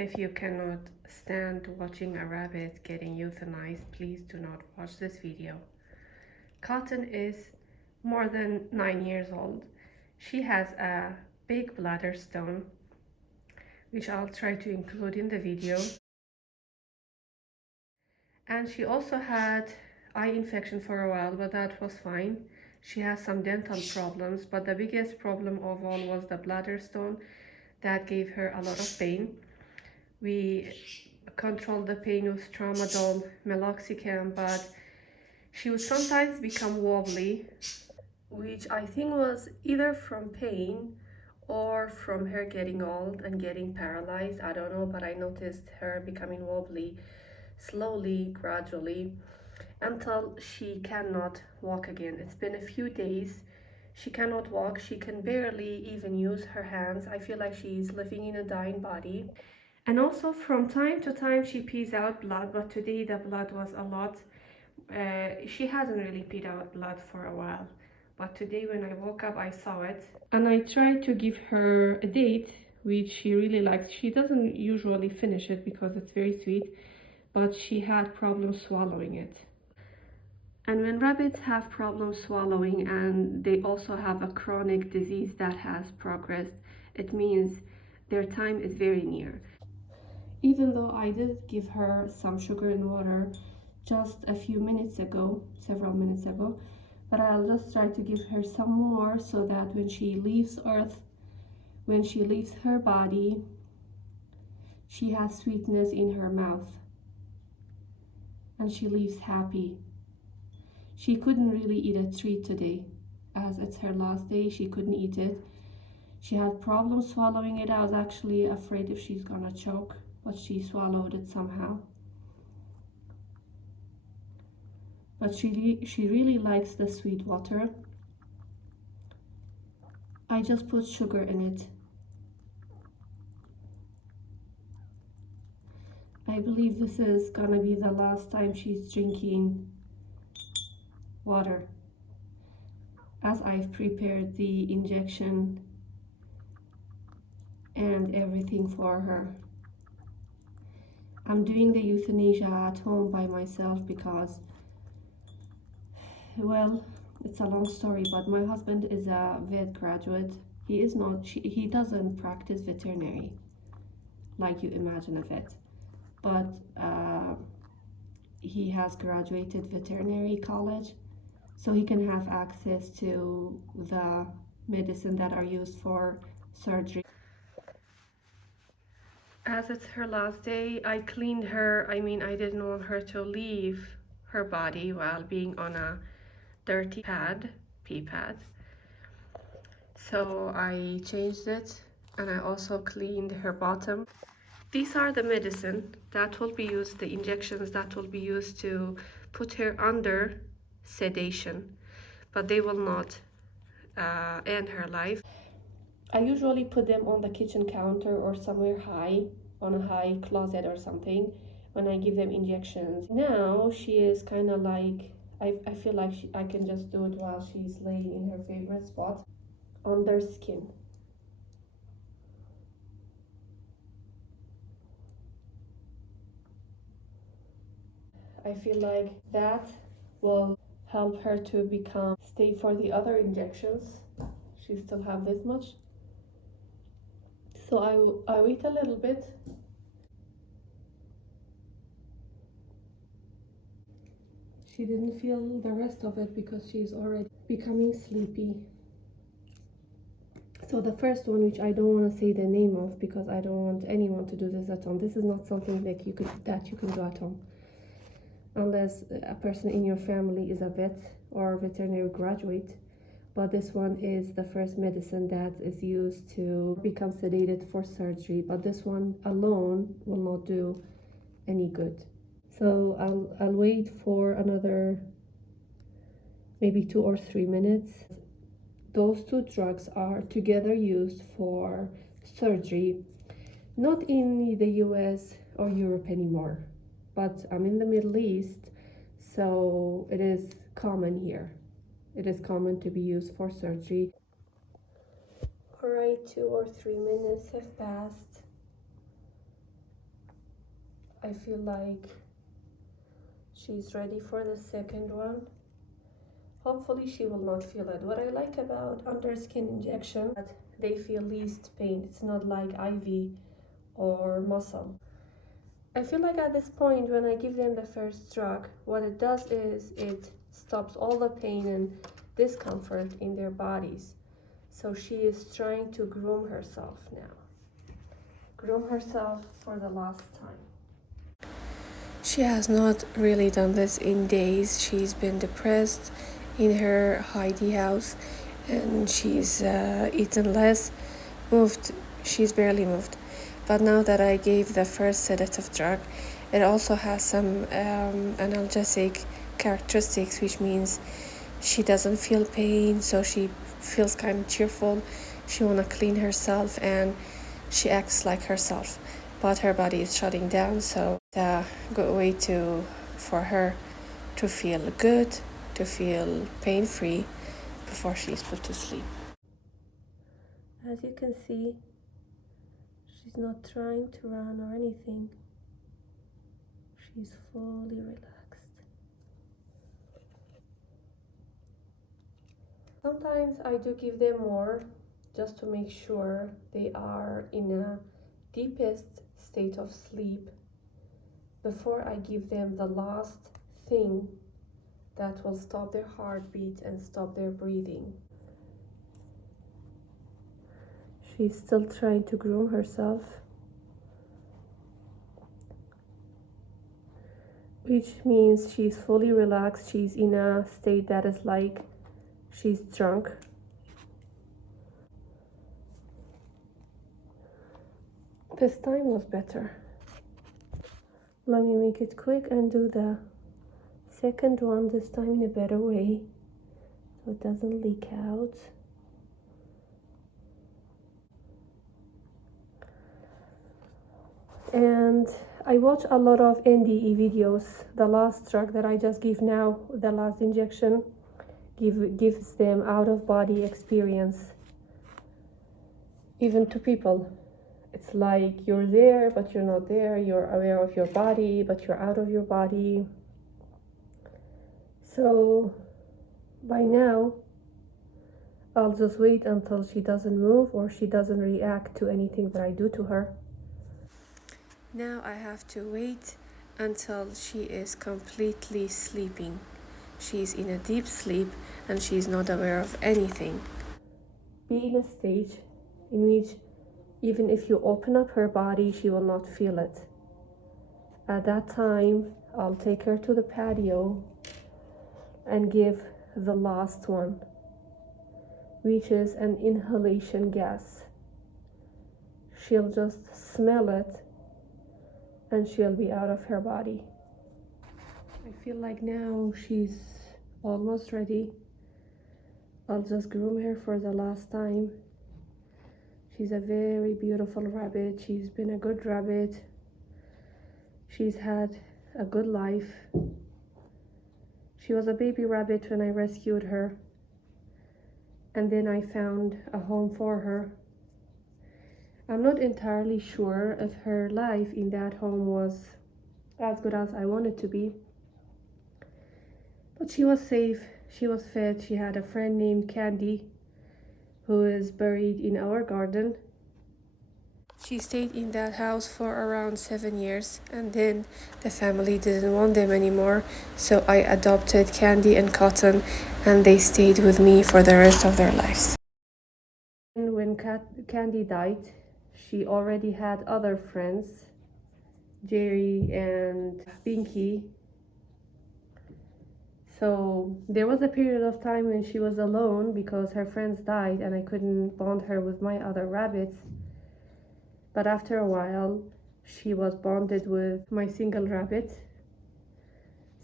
If you cannot stand watching a rabbit getting euthanized, please do not watch this video. Cotton is more than 9 years old. She has a big bladder stone, which I'll try to include in the video. And she also had eye infection for a while, but that was fine. She has some dental problems, but the biggest problem of all was the bladder stone that gave her a lot of pain. We controlled the pain with tramadol, meloxicam, but she would sometimes become wobbly, which I think was either from pain or from her getting old and getting paralyzed. I don't know, but I noticed her becoming wobbly slowly, gradually, until she cannot walk again. It's been a few days. She cannot walk. She can barely even use her hands. I feel like she's living in a dying body. And also from time to time she pees out blood, but today the blood was a lot. She hasn't really peed out blood for a while, but today when I woke up I saw it. And I tried to give her a date, which she really likes. She doesn't usually finish it because it's very sweet, but she had problems swallowing it. And when rabbits have problems swallowing and they also have a chronic disease that has progressed, it means their time is very near. Even though I did give her some sugar and water just a few minutes ago, several minutes ago, but I'll just try to give her some more so that when she leaves Earth, when she leaves her body, she has sweetness in her mouth and she leaves happy. She couldn't really eat a treat today, as it's her last day. She couldn't eat it. She had problems swallowing it. I was actually afraid if she's gonna choke, but she swallowed it somehow. But she really likes the sweet water. I just put sugar in it. I believe this is gonna be the last time she's drinking water, as I've prepared the injection and everything for her. I'm doing the euthanasia at home by myself because, well, it's a long story, but my husband is a vet graduate. He doesn't practice veterinary like you imagine a vet, but he has graduated veterinary college, so he can have access to the medicine that are used for surgery. As it's her last day, I cleaned her. I mean, I didn't want her to leave her body while being on a dirty pee pad. So I changed it and I also cleaned her bottom. These are the medicine that will be used, the injections that will be used to put her under sedation, but they will not end her life. I usually put them on the kitchen counter or somewhere high, on a high closet or something, when I give them injections. Now she is kind of like, I feel like I can just do it while she's laying in her favorite spot, on their skin. I feel like that will help her to stay for the other injections. She still have this much. So I wait a little bit. She didn't feel the rest of it because she's already becoming sleepy. So the first one, which I don't want to say the name of because I don't want anyone to do this at home. This is not something that you can do at home, unless a person in your family is a vet or veterinary graduate. But this one is the first medicine that is used to become sedated for surgery. But this one alone will not do any good. So I'll wait for another maybe 2 or 3 minutes. Those two drugs are together used for surgery, not in the US or Europe anymore, but I'm in the Middle East, so it is common here. It is common to be used for surgery. Alright, 2 or 3 minutes have passed. I feel like she's ready for the second one. Hopefully she will not feel it. What I like about under skin injection, that they feel least pain. It's not like IV or muscle. I feel like at this point when I give them the first drug, what it does is it stops all the pain and discomfort in their bodies. So she is trying to groom herself now. Groom herself for the last time. She has not really done this in days. She's been depressed in her Heidi house, and she's eaten less, moved. She's barely moved. But now that I gave the first sedative drug, it also has some analgesic characteristics, which means she doesn't feel pain, so she feels kind of cheerful. She wanna clean herself and she acts like herself, but her body is shutting down. So the good way for her to feel good, to feel pain-free before she's put to sleep. As you can see, she's not trying to run or anything. She's fully relaxed. Sometimes I do give them more just to make sure they are in a deepest state of sleep before I give them the last thing that will stop their heartbeat and stop their breathing. She's still trying to groom herself, which means she's fully relaxed. She's in a state that is like she's drunk. This time was better. Let me make it quick and do the second one this time in a better way so it doesn't leak out. And I watch a lot of NDE videos. The last drug that I just give now, the last injection, gives them out-of-body experience, even to people. It's like you're there, but you're not there. You're aware of your body, but you're out of your body. So by now, I'll just wait until she doesn't move or she doesn't react to anything that I do to her. Now I have to wait until she is completely sleeping. She's in a deep sleep and she's not aware of anything. Be in a stage in which even if you open up her body, she will not feel it. At that time, I'll take her to the patio and give the last one, which is an inhalation gas. She'll just smell it and she'll be out of her body. I feel like now she's almost ready. I'll just groom her for the last time. She's a very beautiful rabbit. She's been a good rabbit. She's had a good life. She was a baby rabbit when I rescued her, and then I found a home for her. I'm not entirely sure if her life in that home was as good as I wanted to be, but she was safe, she was fed. She had a friend named Candy who is buried in our garden. She stayed in that house for around 7 years, and then the family didn't want them anymore, so I adopted Candy and Cotton, and they stayed with me for the rest of their lives. And when Candy died, she already had other friends, Jerry and Pinky. So there was a period of time when she was alone because her friends died and I couldn't bond her with my other rabbits. But after a while, she was bonded with my single rabbit.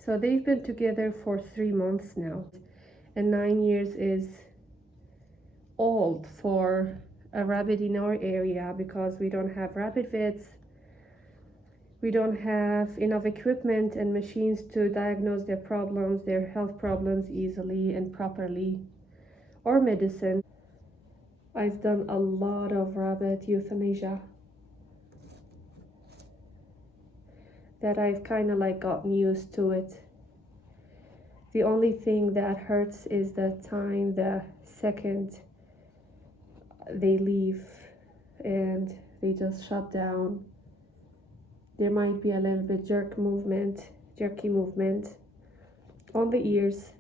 So they've been together for 3 months now. And 9 years is old for a rabbit in our area because we don't have rabbit vets. We don't have enough equipment and machines to diagnose their problems, their health problems easily and properly, or medicine. I've done a lot of rabbit euthanasia. that I've kind of like gotten used to it. The only thing that hurts is the time, the second they leave and they just shut down. There might be a little bit jerky movement on the ears,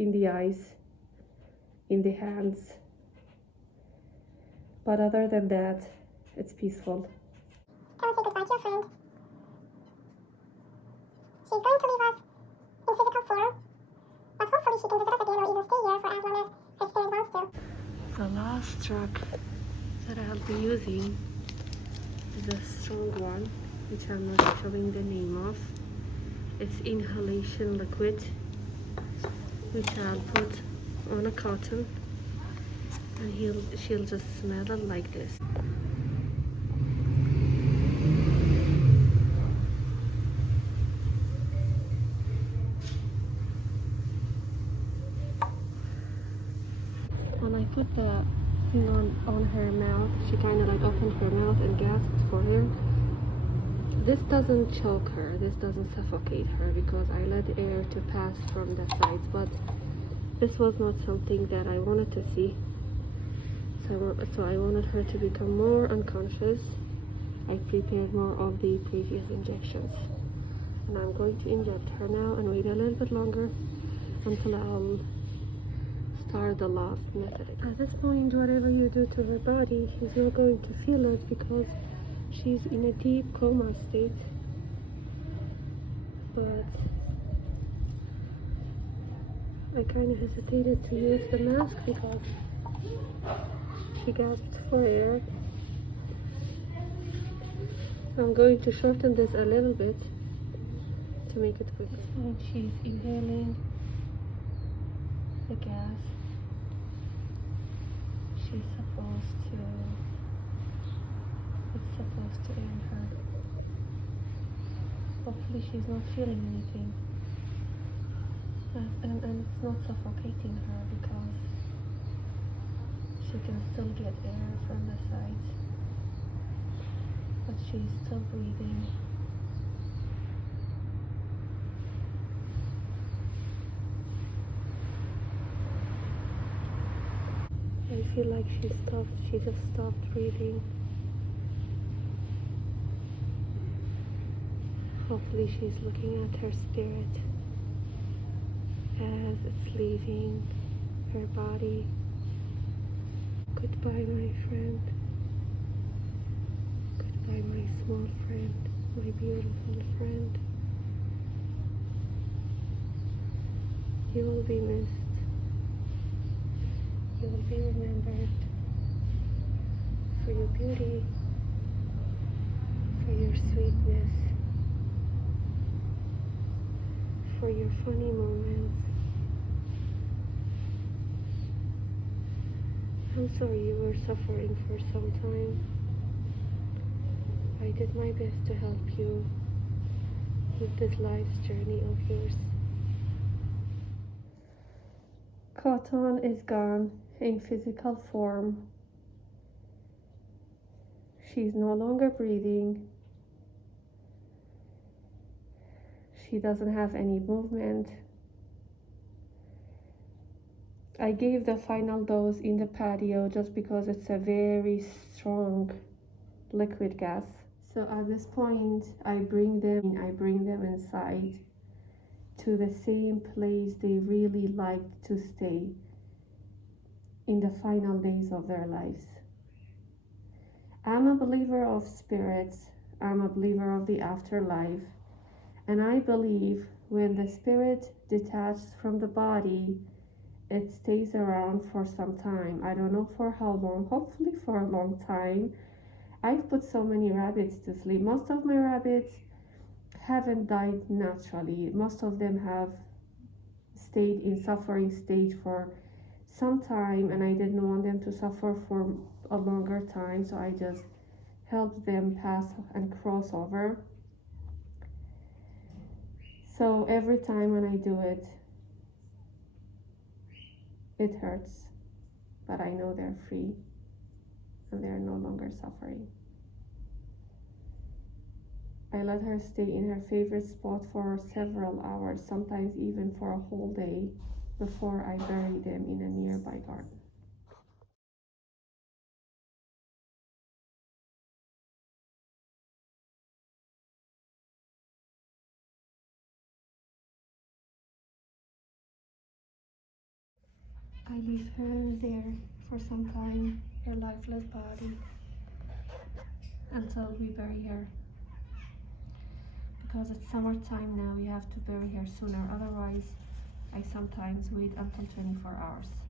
in the eyes, in the hands. But other than that, it's peaceful. Can we say goodbye to your friend? She's going to leave us in physical form, but hopefully she can visit us again or even stay here for as long as her spirit wants to. The last drug that I'll be using is a strong one, which I'm not showing the name of. It's inhalation liquid, which I'll put on a cotton, and she'll just smell it like this. When I put the thing on her mouth, she kind of like opened her mouth and gasped for air. This doesn't choke her, this doesn't suffocate her, because I let air to pass from the sides, but this was not something that I wanted to see. So I wanted her to become more unconscious. I prepared more of the previous injections. And I'm going to inject her now and wait a little bit longer until I'll start the last method. At this point, whatever you do to her body, she's not going to feel it because she's in a deep coma state. But I kind of hesitated to use the mask because she gasped for air. I'm going to shorten this a little bit to make it quicker. And she's inhaling the gas. It's supposed to air her. Hopefully she's not feeling anything. And it's not suffocating her because she can still get air from the sides. But she's still breathing. I feel like she just stopped breathing. Hopefully she's looking at her spirit as it's leaving her body. Goodbye, my friend. Goodbye, my small friend, my beautiful friend. You will be missed. You will be remembered for your beauty, for your sweetness, for your funny moments. I'm sorry you were suffering for some time. I did my best to help you with this life's journey of yours. Cotton is gone in physical form. She's no longer breathing. She doesn't have any movement. I gave the final dose in the patio just because it's a very strong liquid gas. So at this point, I bring them inside to the same place they really liked to stay in the final days of their lives. I'm a believer of spirits. I'm a believer of the afterlife. And I believe when the spirit detaches from the body, it stays around for some time. I don't know for how long, hopefully for a long time. I've put so many rabbits to sleep. Most of my rabbits haven't died naturally. Most of them have stayed in suffering stage for some time, and I didn't want them to suffer for a longer time, so I just helped them pass and cross over. So every time when I do it, it hurts, but I know they're free and they're no longer suffering. I let her stay in her favorite spot for several hours, sometimes even for a whole day, before I bury them in a nearby garden. I leave her there for some time, her lifeless body, until we bury her. Because it's summertime now, you have to bury her sooner, otherwise, I sometimes wait until 24 hours.